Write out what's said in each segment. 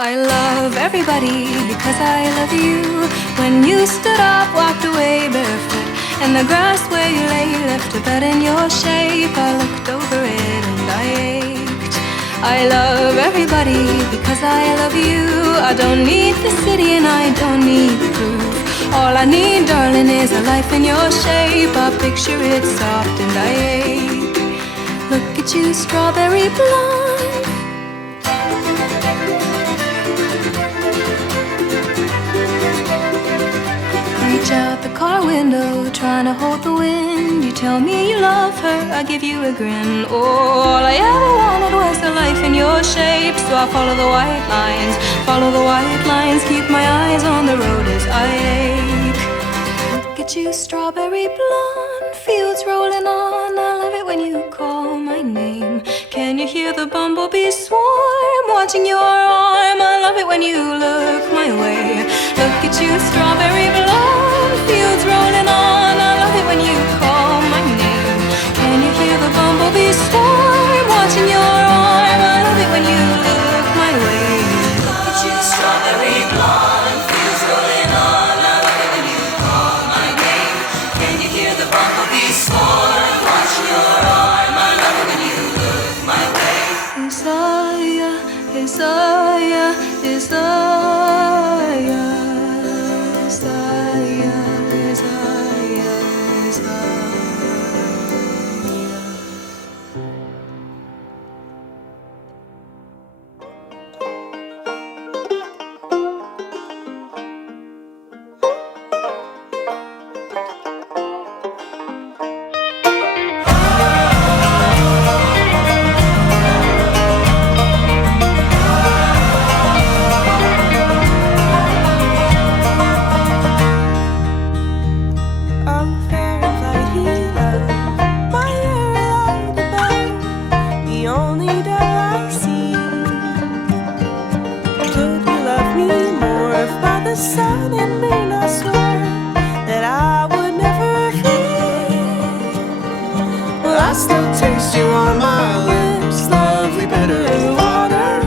I love everybody because I love you. When you stood up, walked away barefoot, and the grass where you lay left a bed in your shape. I looked over it and I ached. I love everybody because I love you. I don't need the city and I don't need the proof. All I need, darling, is a life in your shape. I picture it soft and I ache. Look at you, strawberry blonde. Reach out the car window, trying to hold the wind. You tell me you love her, I give you a grin. Oh, all I ever wanted was a life in your shape. So I follow the white lines, follow the white lines. Keep my eyes on the road as I ache. Look at you, strawberry blonde. Fields rolling on, I love it when you call my name. Can you hear the bumblebee swarm watching your arm? I love it when you look my way. Look at you, strawberry blonde. Fields rolling on, I love it when you call my name. Can you hear the bumblebee swarm watching your arm? I love it when you look my way. Look at you, strawberry blonde. Fields rolling on, I love it when you call my name. Can you hear the bumblebee swarm watching your arm? I love it when you look my way. Isaiah, Isaiah, Isaiah. Sun and moon, I swear that I would never feel. Well, I still taste you on my lips, lovely bitter water,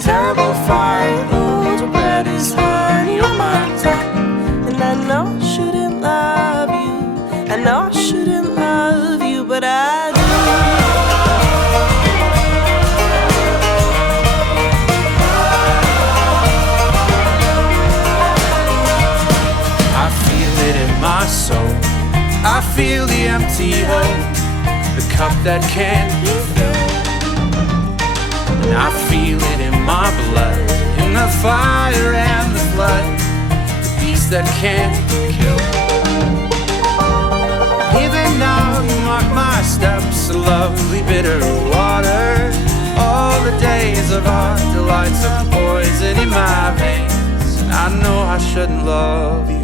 terrible fire, gold red as honey on my tongue. And I know I shouldn't love you, I know I shouldn't love you, but I do. My soul, I feel the empty hole, the cup that can't be filled. And I feel it in my blood, in the fire and the flood, the beast that can't kill. Even now you mark my steps, a lovely bitter water. All the days of our delights are poison in my veins, and I know I shouldn't love you,